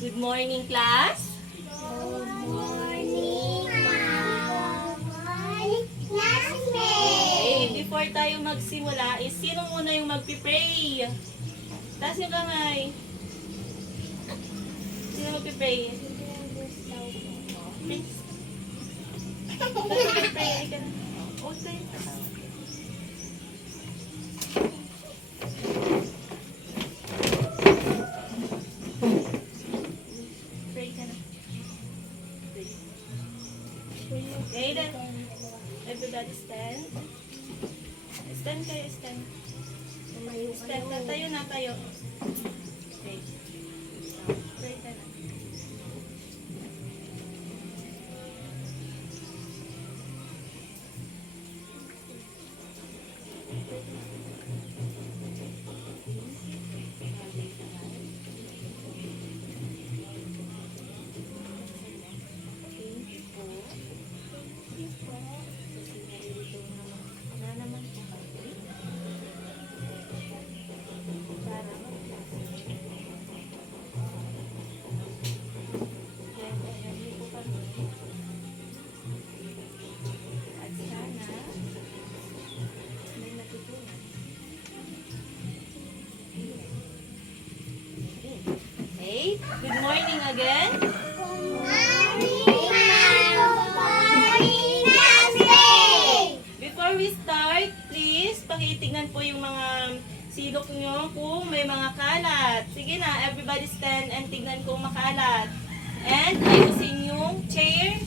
Good morning, class. Good morning, Ma'am. Classmate. Okay, before tayo magsimula, sino muna yung magpipray? Taas yung kamay. Sino magpipray? Please. Magpipray ka na. Oh, tayo. Pray ka na. Pray. Okay, then. Everybody stand. Stand kayo, stand. Stand na tayo na tayo. Okay. Pray ka na. Okay, good morning again. Good morning, Ma'am. Good morning, classmate. Before we start, please pakitignan po yung mga silok nyo kung may mga kalat. Sige na, everybody stand and tignan kung makalat. And ayusin yung chair.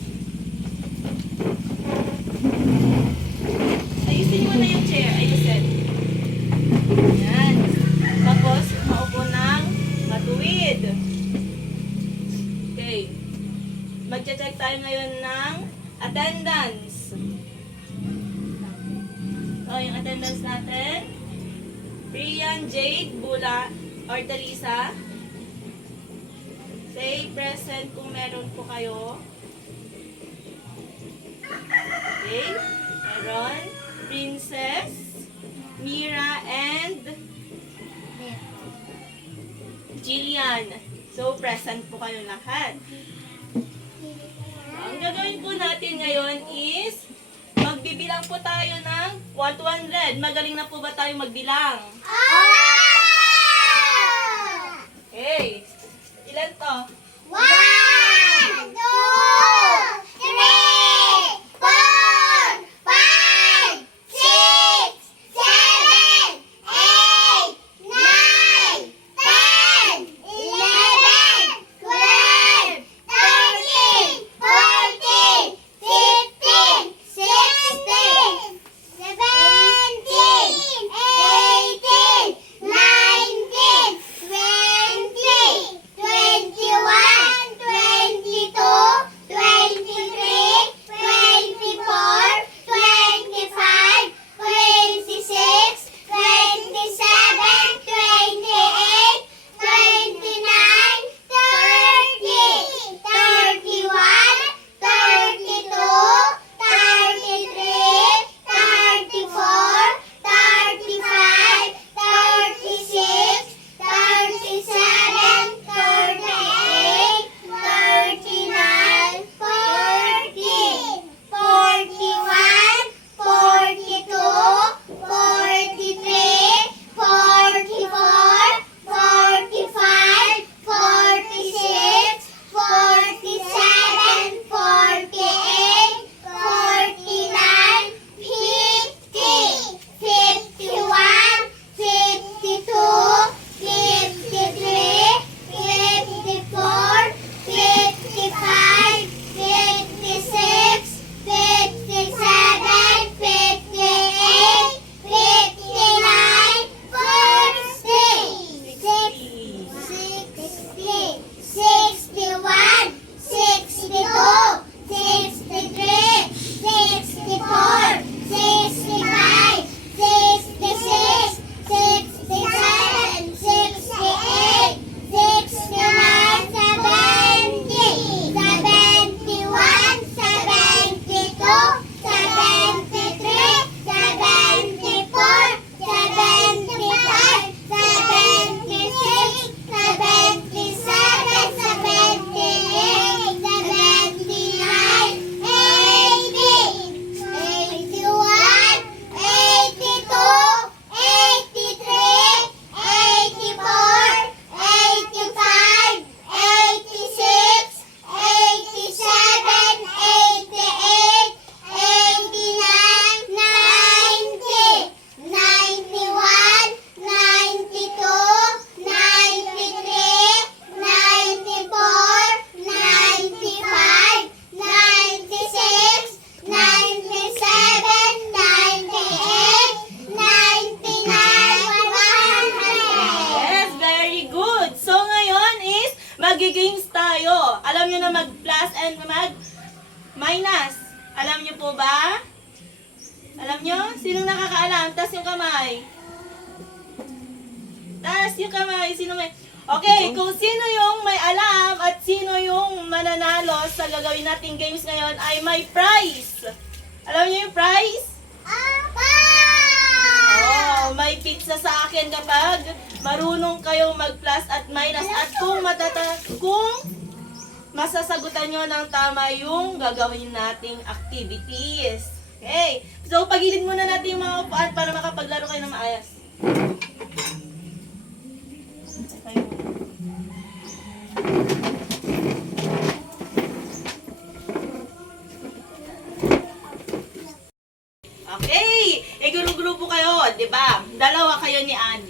Ayusin mo na yung chair. Ayusin. Yan. Tapos, maupo ng matuwid. Okay. Magche-check tayo ngayon ng attendance. O, yung attendance natin. Brian, Jade, Bula, or Teresa. Say present kung meron po kayo. Okay. Meron. Princess, Mira, and Jillian. So, present po kayo lahat. Ang gagawin po natin ngayon is magbibilang po tayo ng 1 to 100. Magaling na po ba tayo magbilang? Okay. Ilan to? 1, 2, 3, 4, 5, 6, 7, 8, 9, 10, 11, 12, 13, 14, 15, 16, 17, 18, 19, 20, Magi-games tayo. Alam nyo na mag-plus and mag-minus. Alam nyo po ba? Alam nyo? Sinong nakakaalam? Taas yung kamay. Taas yung kamay. Sino may... Okay, kung sino yung may alam at sino yung mananalo sa gagawin nating games ngayon ay may prize. Alam niyo yung prize? Oh, may pizza sa akin kapag marunong kayong mag-plus at minus at kung masasagutan nyo ng tama yung gagawin nating activities. Okay, so pagilid muna natin yung mga upuan para makapaglaro kayo ng maayos. Okay, guru-grupo kayo, 'di ba? Dalawa kayo ni Ann.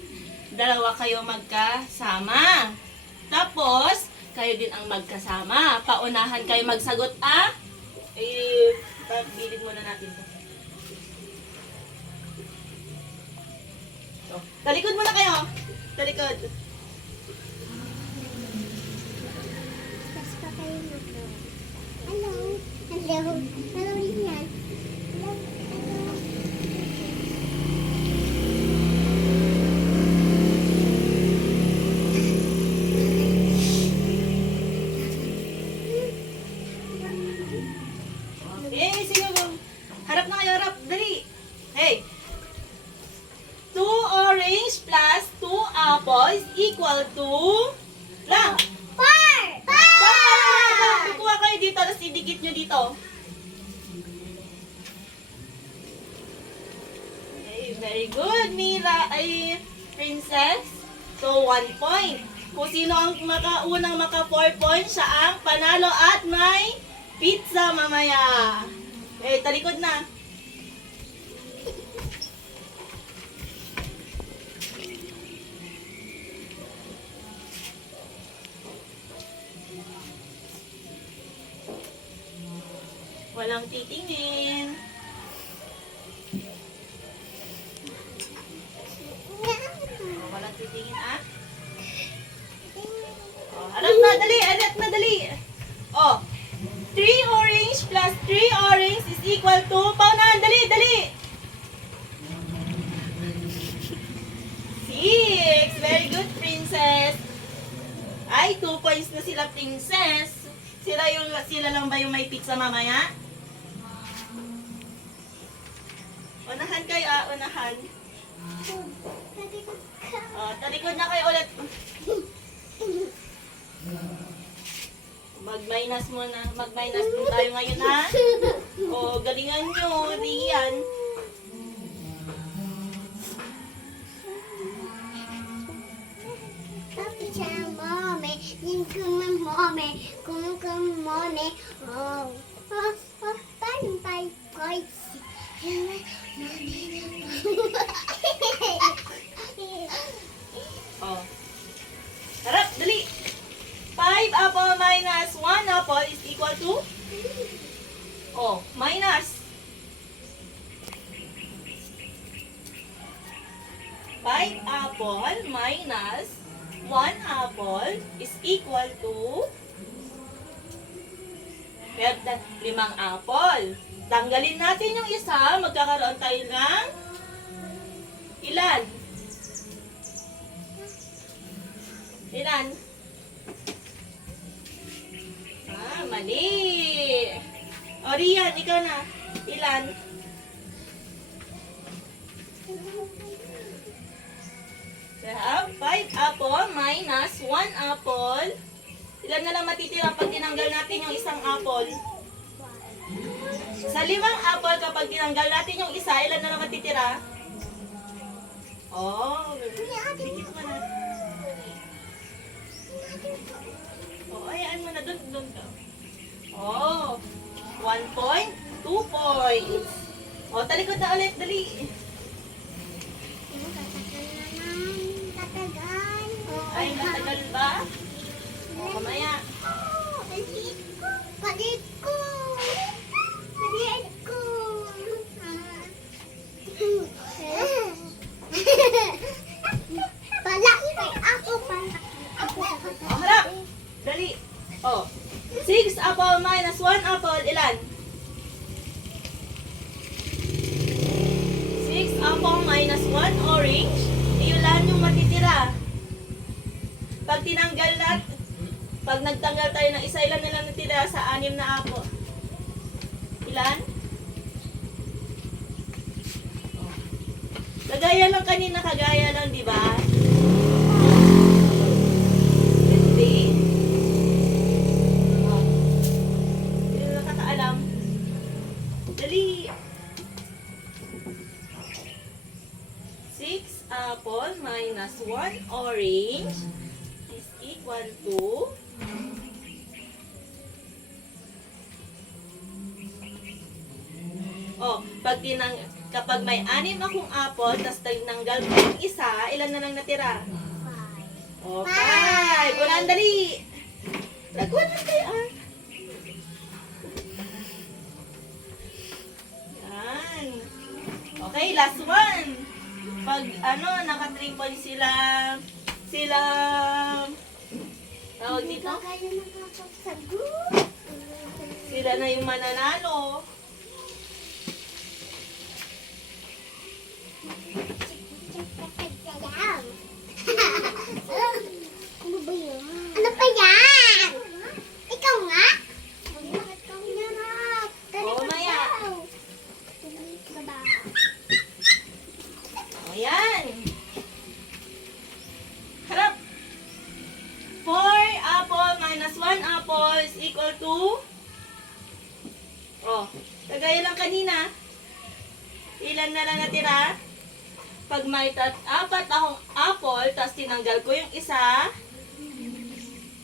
Dalawa kayo magkasama. Tapos, kayo din ang magkasama. Paunahan kayo magsagot, ah? Pagbilid muna natin to. So, talikod muna kayo. Talikod. Hello. Hello. Hello, Lian. Hello. Hello. Okay, sino ba? Harap na kayo, harap. Dali. Hey. 2 orange plus 2 apples equal to... Lang. Four. Kukuha kayo dito, tapos idikit nyo dito. Okay, very good, Mira. Ay, princess. So, 1 point. Kung sino ang unang maka 4 points, siya ang panalo at may pizza mamaya. Okay, talikod na. Walang titingin. Walang titingin, ah? Oh, alam na, dali! Alat na, dali! Oh, 3 orange plus 3 orange is equal to... Paunahan, dali, dali! 6! Very good, princess! Ay, 2 points na sila, princess! Sila lang ba yung may pizza mamaya? Unahan kayo, ah, unahan. Oh, talikod na kayo ulit. Mag-minus muna. Mag-minus din tayo ngayon, ha? O, galingan nyo, Rian. Papi siya, mommy. Yung kumamome. Kumamome. Oh. Bye, guys. Oh. Harap, dali. 5 apple minus 1 apple is equal to? Oh, minus. 5 apple minus 1 apple is equal to? Kaya 5 apple. Tanggalin natin yung isa, magkakaroon tayo ng ilan? Ilan? Ah, mali. O, Rian, ikaw na. Ilan? Kaya, 5 apple minus 1 apple. Ilan na lang matitira pag tinanggal natin yung isang apple? Sa 5 apple, kapag tinanggal natin yung isa, ilan na lang matitira? Oh, dikit mo na. Oh, ayaan mo na. Doon ka. Oh, 1 point, 2 points. Oh, talikod na ulit. Dali. Ay, matagal ba? Oh, mamaya. Palit ko. Pala, ako. Oh, harap. Dali. Oh. 6 apple minus 1 apple, ilan? 6 apple minus 1 orange, ilan yung matitira? Pag tinanggal pag nagtanggal tayo ng isa, ilan na lang natira sa 6 na apple? Ilan? Kagaya lang kanina, kagaya lang, di ba? 50. Hindi na nakakaalam. Dali. 6 apple minus 1 orange is equal to kapag may 6 akong apple, tapos tinanggal ko yung isa, ilan na lang natira? 5. O, 5. Ulan, dali. Nagwan na kayo, ah. Yan. Okay, last one. Pag, naka 3 points sila, tawag dito, Kaya nakapagsagot. sila na yung mananalo. Ano ba yan? Ano pa yan? Ikaw nga? Bakit ka hinarap? Oo, Maya. O, yan. Harap. 4 apple minus 1 apple is equal to, kagaya lang kanina, ilan na lang natira? Pag may 4 akong apple, tapos tinanggal ko yung isa,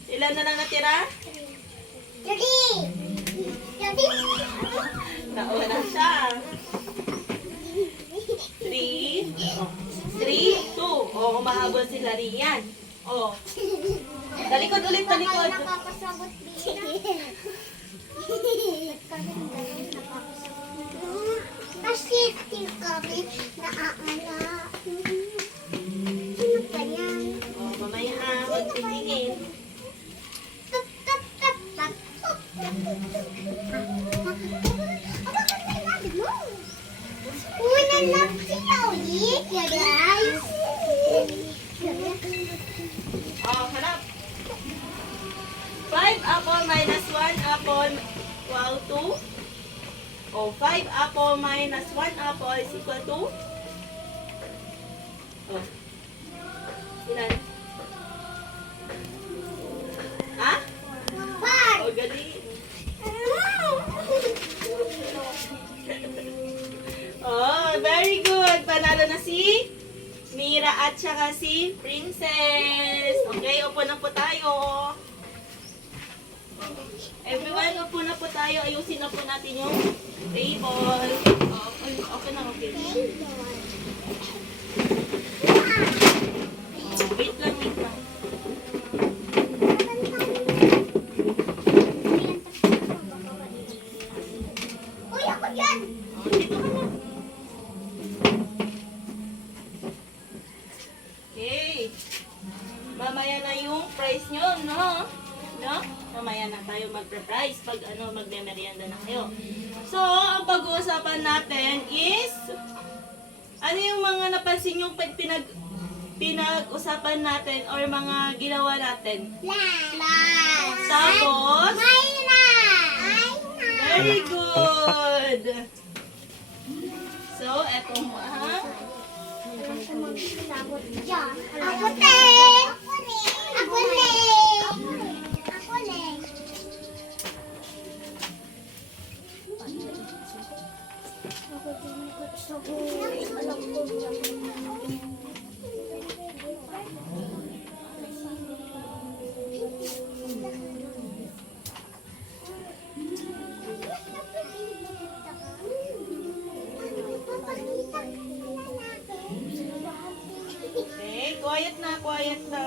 ilan na lang natira? Jadi! Nauna siya. 3, 2. O, humahabol si Larian. O, talikod ulit, talikod. Nakakasagot din. Kasi kami naaalala. Sino pa yan? O, mamaya ha, huwag titingin. Tap, tap, tap, tap, tap, tap, tap. Bakit may labi mo? Uy, nalap sila ulit, guys. O, harap. 5 apple minus 1 apple, equal to, 5 apple minus 1 apple is equal to, ilan? Ha? Bye. O, galing. Oh, very good. Panalo na si Mira at saka si Princess. Okay, upo na po tayo. Everyone, upo na po tayo. Ayusin na po natin yung table. Okay na, okay. Wait lang, wait lang. Uy, ako dyan. Dito ka na. Okay. Mamaya na yung price nyo, no? No? Mamaya na tayo magpa-price pag magme-merienda na kayo. So, ang pag-uusapan natin is ano yung mga napansin yung pinag-usapan natin or mga ginawa natin. Class. Tapos, Mayra. very good. So, eto mo, ha? Ako din. Ako din. Ako din. Okay, quiet na, quiet na.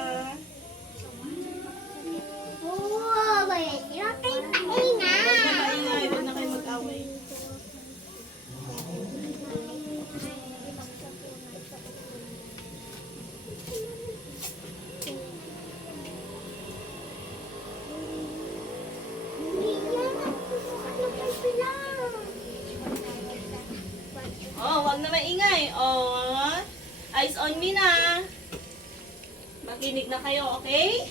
maingay. Oh, eyes on me na. Makinig na kayo, okay?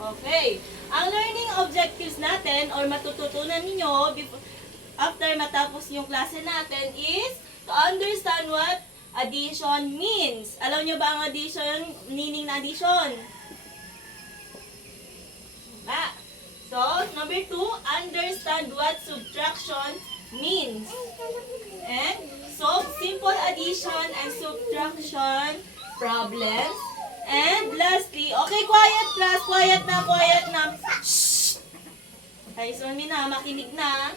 Okay. Ang learning objectives natin or matututunan ninyo after matapos yung klase natin is to understand what addition means. Alam nyo ba ang addition, meaning na addition? Ba? So, number 2, understand what subtraction means. And solve simple addition and subtraction problems. And lastly, okay, quiet class, quiet na. Shh! Okay, so na, makinig na.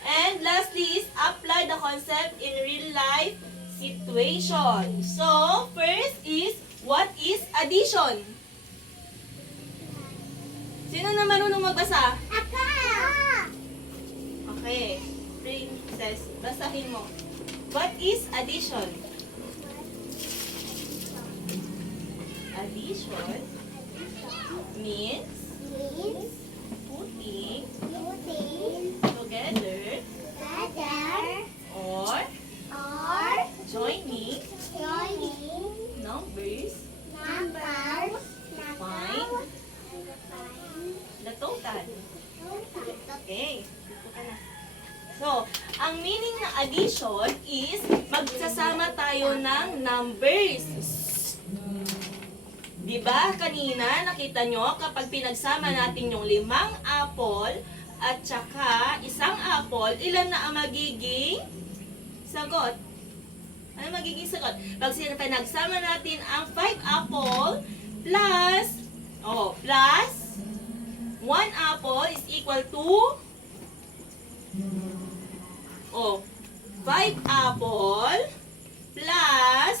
And lastly is apply the concept in real life situation. So, first is, what is addition? Sino na marunong magbasa? Ako! Okay, princess, basahin mo. What is addition? Addition means Means putting putting together together or or joining joining numbers numbers Find the total. Okay, dito ka na. So, ang meaning ng addition is magsasama tayo ng numbers. Diba kanina nakita nyo kapag pinagsama natin yung 5 apple at saka 1 apple, ilan na ang magiging sagot? Ano magiging sagot? Pag pinagsama natin ang 5 apple plus 1 apple is equal to 5 apple plus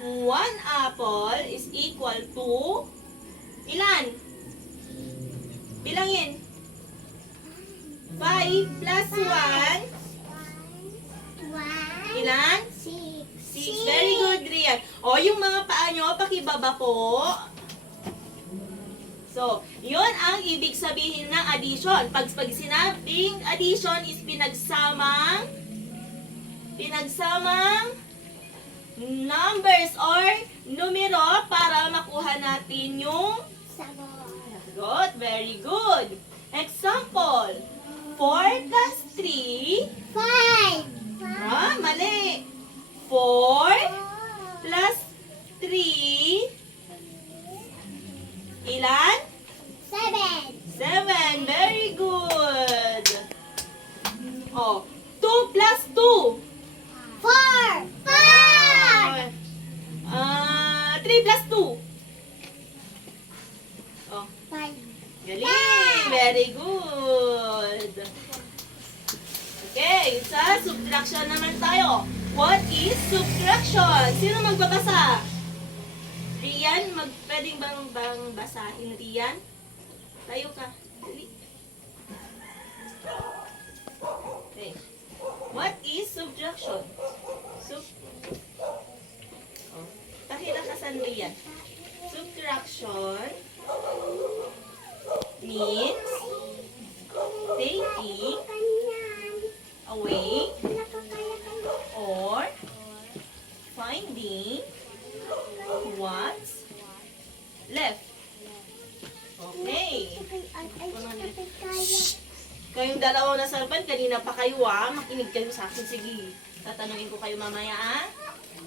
1 apple is equal to ilan? Bilangin. 5 plus 1 ilan? 6. Very good, Rian. O, yung mga paa nyo, pakibaba po. So, yun ang ibig sabihin ng addition. Pag sinabing addition is pinagsamang numbers or numero para makuha natin yung sagot. Very good. Example, 4 plus 3. Mali. 4 plus 3. Ilan? 7. Very good. 2 plus 2. 3 plus 2. Galing. Very good. Okay, sa subtraction naman tayo. What is subtraction? Sino magbabasa? Rian, pwedeng bang basahin, Rian? Tayo ka. Dali. Okay. What is subtraction? Pakilakasan, Rian. Subtraction means taking away or finding what's left. Okay. Kayong dalawa na sarpan, kanina pa kayo makinig kayo sa akin. Sige, tatanungin ko kayo mamaya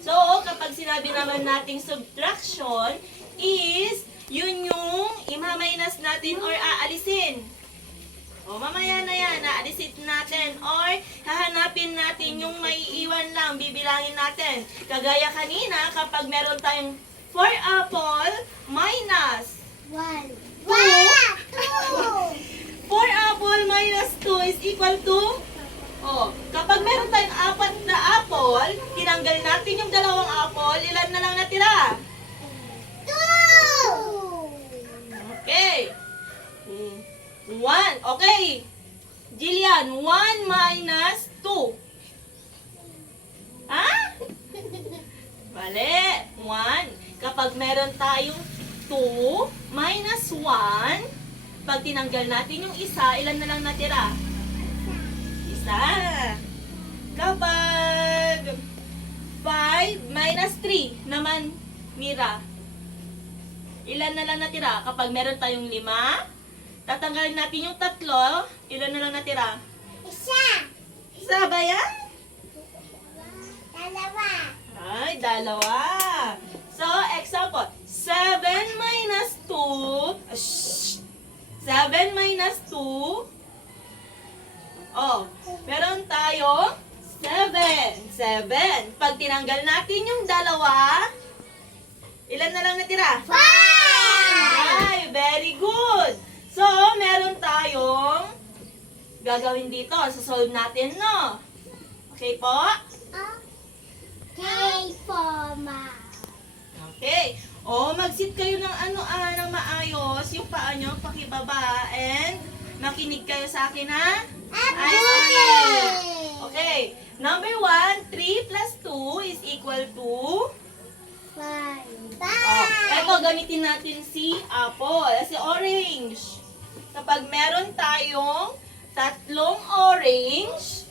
So, kapag sinabi naman nating subtraction is yun yung imaminus natin or aalisin. Mamaya na yan, aalisin natin or hahanapin natin yung may iwan lang, bibilangin natin. Kagaya kanina, kapag meron tayong 4 apple minus 1. 4 apple minus 2 is equal to kapag meron tayong 4 na apple, tinanggal natin yung 2 apple, ilan na lang natira? 2. Okay. 1. Okay. Jillian, 1 minus 2. Ha? Mali. 1. Kapag meron tayong 2 minus 1, pag tinanggal natin yung isa, ilan na lang natira? Isa. Kapag 5 minus 3 naman, Mira. Ilan na lang natira? Kapag meron tayong 5, tatanggalin natin yung 3, ilan na lang natira? Isa. Isa ba yan? Dalawa. Ay, 2. So, example, 7 minus 2. 7 minus 2. Oh, meron tayo 7. 7. Pag tinanggal natin yung 2, ilan na lang natira? 5. Ay, very good. So, meron tayong gagawin dito. Solve natin, no? Okay po? Okay po, ma. Okay. O, mag-sit kayo ng ng maayos. Yung paa nyo, pakibaba. And, makinig kayo sa akin, ha? Eyes on it. Okay. Number 1, 3 plus 2 is equal to... 5. Oh, eto, gamitin natin si apple, si orange. Kapag meron tayong 3 orange,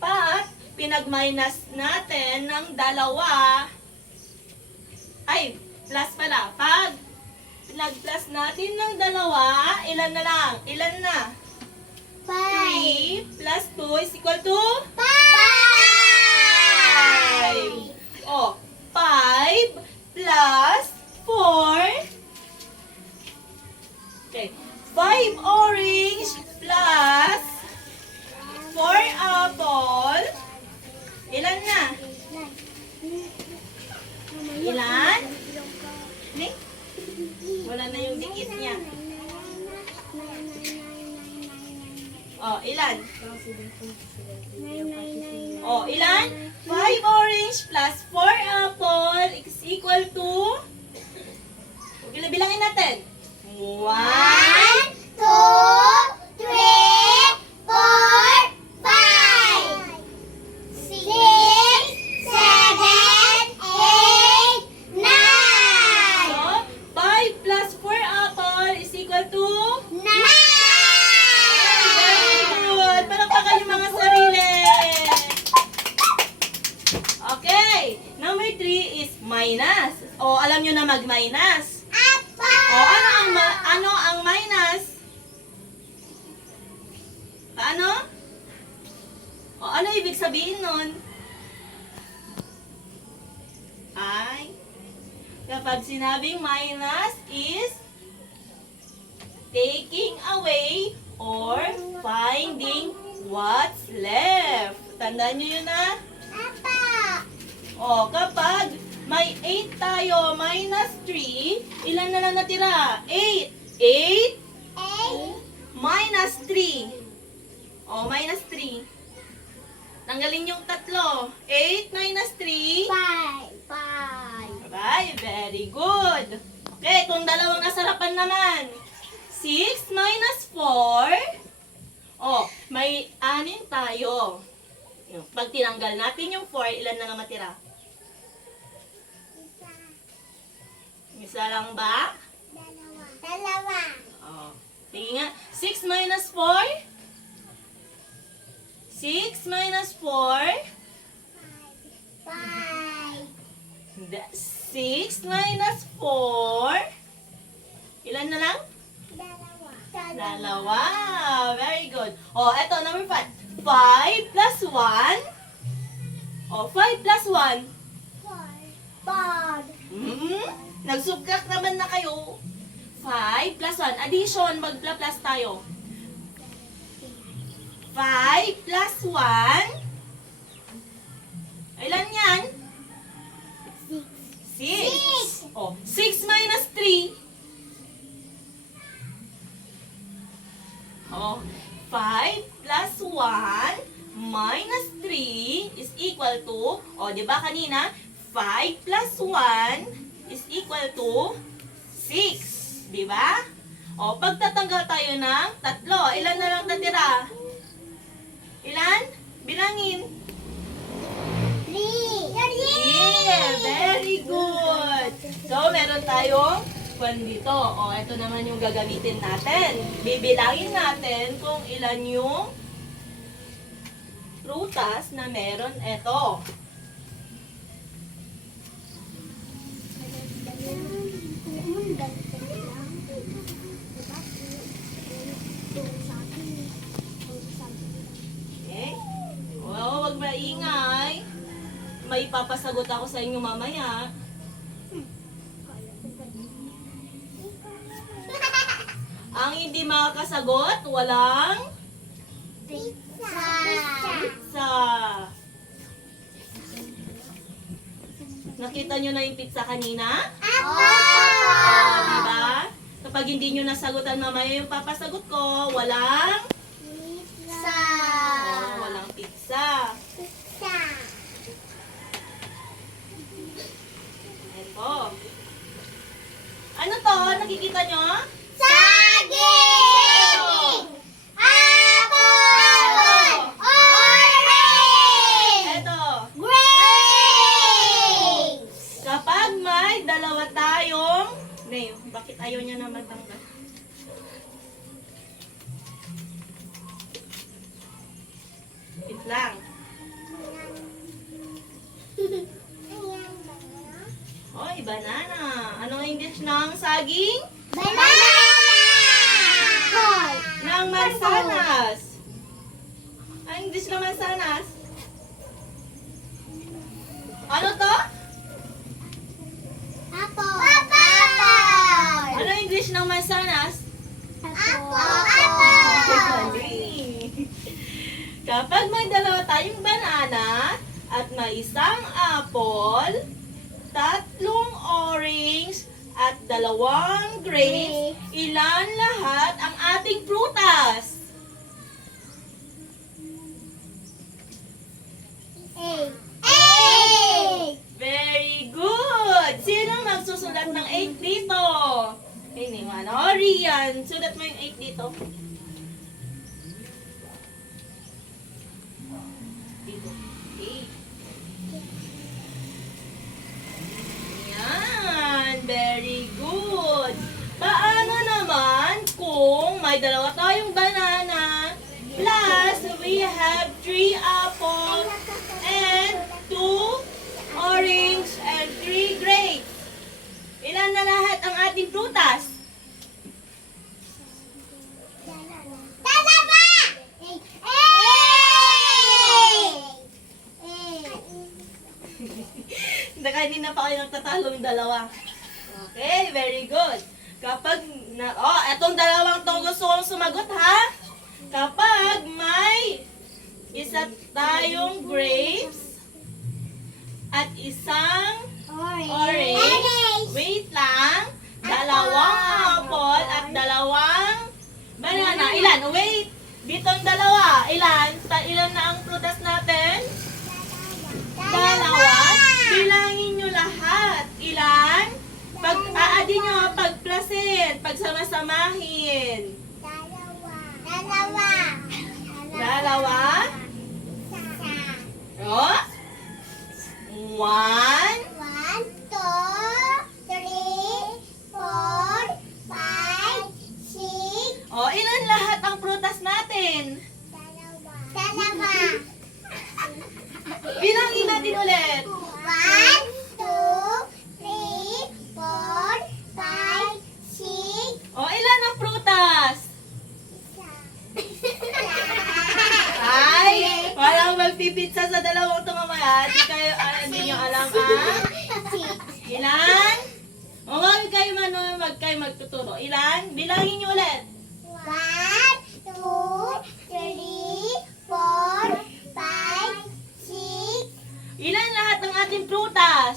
at pinag-minus natin ng 2, ay, plus pala. Pag pinag-plus natin ng 2, ilan na lang? Ilan na? 3 plus 2 is equal to 5. Oh, 5 plus 4. Okay. 5 orange plus 4 apple. Ilan na? Ilan? Ni? Wala na yung dikit niya. Oh, ilan? Oh, ilan? 5 orange plus 4 apple is equal to... Bilangin natin. 1, 2, 3, 4, 5, 6, 7, 8, 9. So, 5 plus 4 apple is equal to... 9. Very good! Palakpakan yung mga sarili! Okay, number 3 is minus. O, alam nyo na mag-minus. O, ano ang minus? Paano? O, ano ibig sabihin nun? Ay, kapag sinabing minus is taking away or finding what's left. Tandaan nyo yun, ha? O, kapag may 8 tayo minus 3, ilan na lang natira? 8. 8 minus 3. O, minus 3. Tanggalin yung 3. 8 minus 3. 5. Bye, very good. Okay, itong dalawang nasarapan naman. 6 minus 4. Oh, may 6 tayo. Pag tinanggal natin yung 4, ilan na lang matira? Isa lang ba? Dalawa. Oh. Sige nga. 6 minus 4? 6 minus 4? 5. 6 minus 4? Ilan na lang? Dalawa. Very good. Oh, eto, number 5. 5 plus 1? Oh, 5 plus 1? 4. Nagsubtract naman na kayo. 5 plus 1. Addition, magpla-plus tayo. 5 plus 1? Ilan yan? 6. Oh, 6 minus 3. Oh, 5 plus 1 minus 3 is equal to, oh, di ba kanina? 5 plus 1 is equal to 6. Di ba? O, pagtatanggal tayo ng 3, ilan na lang natira? Ilan? Bilangin. 3. Yeah, very good. So, meron tayong kwan dito. O, ito naman yung gagamitin natin. Bibilangin natin kung ilan yung prutas na meron ito. Okay? Wow, wag maingay. May papasagot ako sa inyo mamaya. Ang hindi makakasagot, walang Pizza. pizza. Nakita nyo na yung pizza kanina? Diba? Kapag hindi nyo nasagutan mamaya yung papasagot ko, walang walang pizza. Ito. Ano to? Nakikita nyo? Ito. Kapag may dalawa tayong... Nay, bakit ayaw niya na matanggal? Wait lang. Hoy, banana. Anong English ng saging? Ng mansanas. Ang English ng mansanas? Ano to? Ano English ng mansanas? Kapag may dalawa tayong banana at may isang apple, tatlong orange at dalawang grapes, ilan lahat ang ating prutas? Very good! Sino magsusulat ng 8 dito? Hindi mo ano? Rian, sulat mo yung 8 dito. Dito. 8. Yan! Very good! Paano naman kung may dalawa tayong banana plus we have 3 apples and 2 orange and 3 grapes? Ilan na lahat ang ating prutas? Kanina pa kayo nagtatalong dalawa. Okay, very good. Kapag, etong dalawang to gusto kong sumagot ha. Kapag may isa tayong grapes at isang orange, wait lang, dalawang apple at dalawang banana. Ilan? Wait, ditong dalawa. Ilan? Ilan na ang prutas natin? Dalawa. Bilangin nyo lahat. Ilan? Pag-aadi nyo, pag-plusin, pagsamasamahin. Dalawa. O? 1. 1, 2, 3, 4, 5, 6, O, ilan lahat ang prutas natin? dalawa. Bilangin natin ulit. 1, 2, 3, 4, 5, 6, O, ilan ang prutas? Ay, walang magpipitsa sa dalawang ito mamaya. Hindi nyo alam Ilan? O, wag kayo magtuturo. Ilan? Bilangin nyo ulit. 1, 2, 3, 4, 5, 6, Ilan lahat ng ating prutas?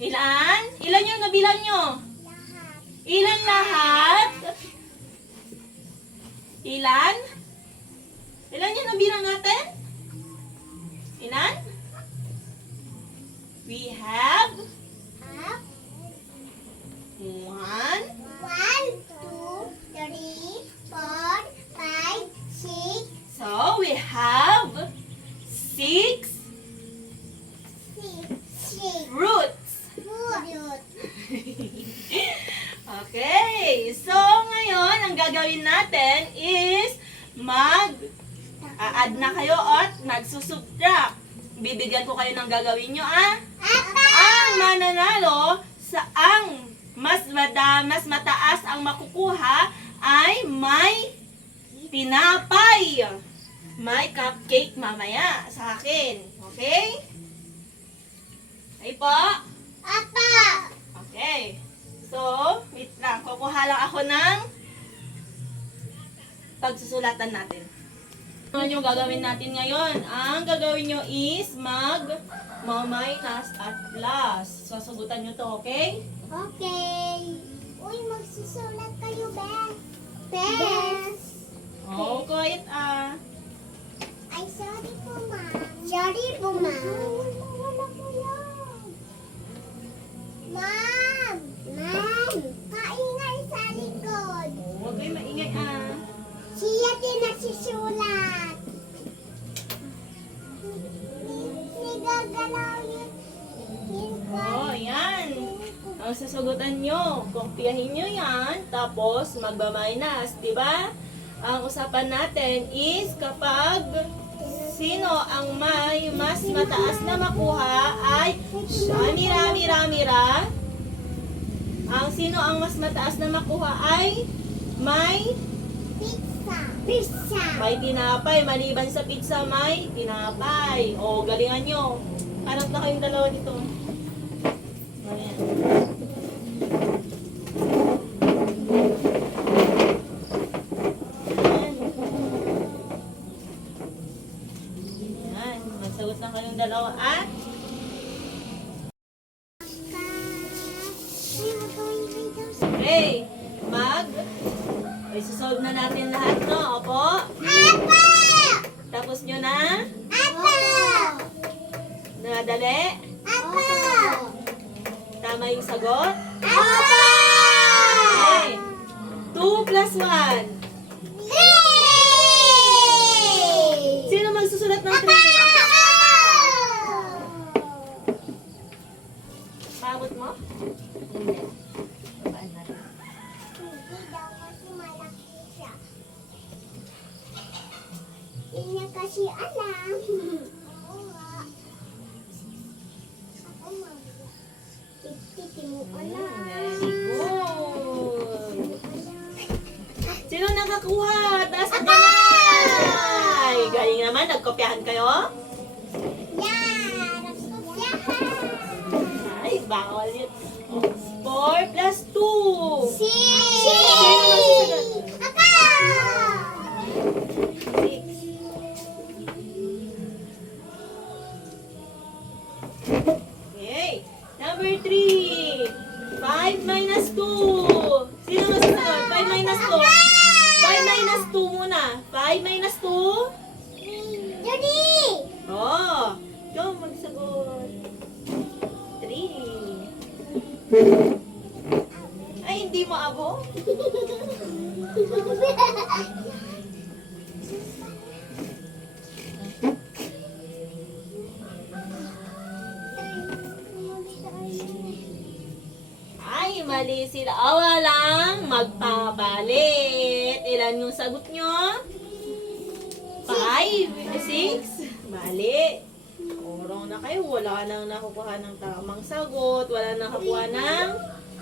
Ilan? Ilan yung nabilang nyo? lahat. Ilan lahat? Ilan? Ilan yung nabilang natin? Ilan? We have Up. 1, 1, 2, 3, 4, 5, 6, so we have 6 6, fruits. Fruit. gagawin natin is add na kayo at magsusubtract. Bibigyan ko kayo ng gagawin nyo, Ang mananalo sa mas mataas ang makukuha ay may tinapay. May cupcake mamaya sa akin. Okay? Ay po? Apa! Okay. So, wait lang. Kukuha lang ako ng pagsusulatan natin. Ano yung gagawin natin ngayon? Ang gagawin nyo is minus at plus. Sasagutan nyo to, okay? Okay. Uy, magsusulat kayo, Beth. Beth. Oh, quiet Ay, sorry po, ma'am. Sorry po, ma'am. Wala po yan. Ma'am! Ma'am! Kaingay sa likod. Huwag kayo maingay Siya din nagsusulat. Nagagalaw yun. Oh, yan. Ang sasagutan nyo, kopyahin nyo yan, tapos magba-minus, di ba? Ang usapan natin is kapag sino ang may mas mataas na makuha ay mira. Ang sino ang mas mataas na makuha ay may Pizza. may tinapay. Maliban sa pizza, may tinapay. O, galingan nyo. Harap na kayong dalawa dito. Ayan. Ayan. Magsagot lang kayong dalawa. Okay. Isosolve na natin lahat, no? Opo. Apa! Tapos nyo na? Apa! Nadali? Apa! Tama yung sagot? Apa! Okay. 2 plus 1. Sino magsusulat ng 3? Paabot mo? Hindi. Babaan natin. Hindi niya kasi alam. Oo nga. Ako mo alam. Very good. Sino nakakuha? Taas ang kamay! Galing naman, nagkopyahan kayo? Yan! Nagkopyahan! Ay, bawal yun. 4 plus 2. Si! Sino magsusulat? Ako! 6. Okay. Number 3. 5 minus 2. Sino magsusulat? 5 minus 2. 5 minus 2 muna. 5 minus 2. Judy! Oh. Ikaw magsagot. 3. Ay, hindi mo abo? Ay, mali sila. Walang magpapalit. Ilan yung sagot nyo? 5, 6. Mali. Wrong na kayo. Wala nang nakukuha ng tamang sagot. Wala nang nakakuha ng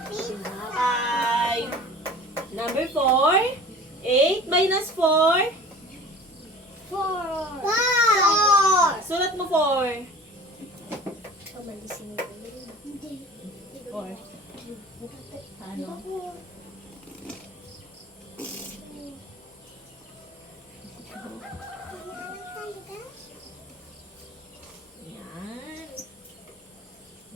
tinapay. Number 4. 8 minus 4. 4! Sulat mo 4. 4. Ano? Yan.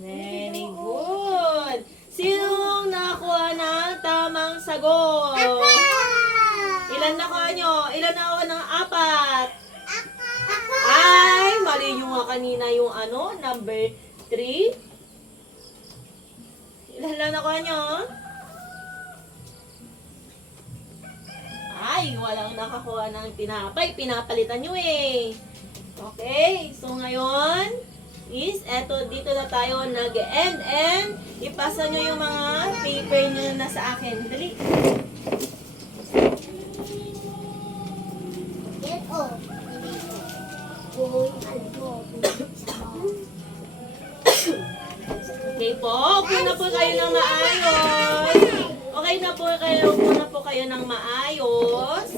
Very good. Sinong nakakuha ng tamang sagot? Ilan nakuha nyo? Ilan nakuha ng 4? Ay, mali nyo nga kanina yung number 3. Ilan lang nakuha nyo? Ay, walang nakakuha ng tinapay. Pinapalitan nyo eh. Okay, so ngayon is dito na tayo nag-end and ipasa nyo yung mga paper nyo na sa akin. Dali. Oh. Uy, ano mo? Okay po, upo na po kayo ng maayos. Okay na po kayo, upo na po kayo ng maayos.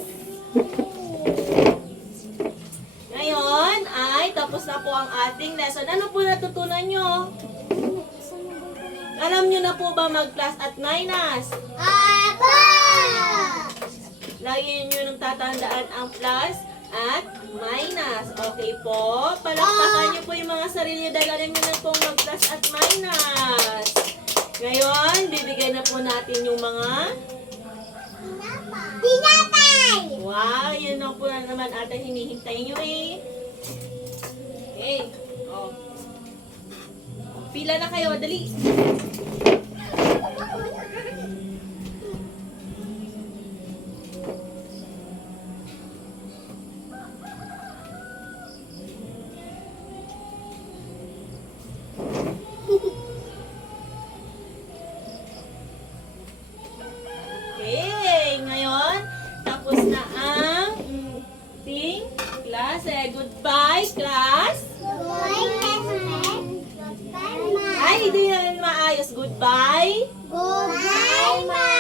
Ngayon ay tapos na po ang ating lesson. Ano po natutunan nyo? Alam nyo na po ba mag-plus at minus? Apa! Lagi nyo nang tatandaan ang plus at minus. Okay po? Palakpakan nyo po yung mga sarili dahil alam nyo na pong mag-plus at minus. Ngayon, bibigyan na po natin yung mga... Tinapay! Wow, yun na po na naman ata hinihintay nyo eh. Okay. Oh. Pila na kayo, dali. Okay, ngayon, tapos na ang ting klase. Goodbye, class. Goodbye, President. Goodbye, Ma. Ay, hindi na rin maayos. Goodbye. Goodbye, Ma.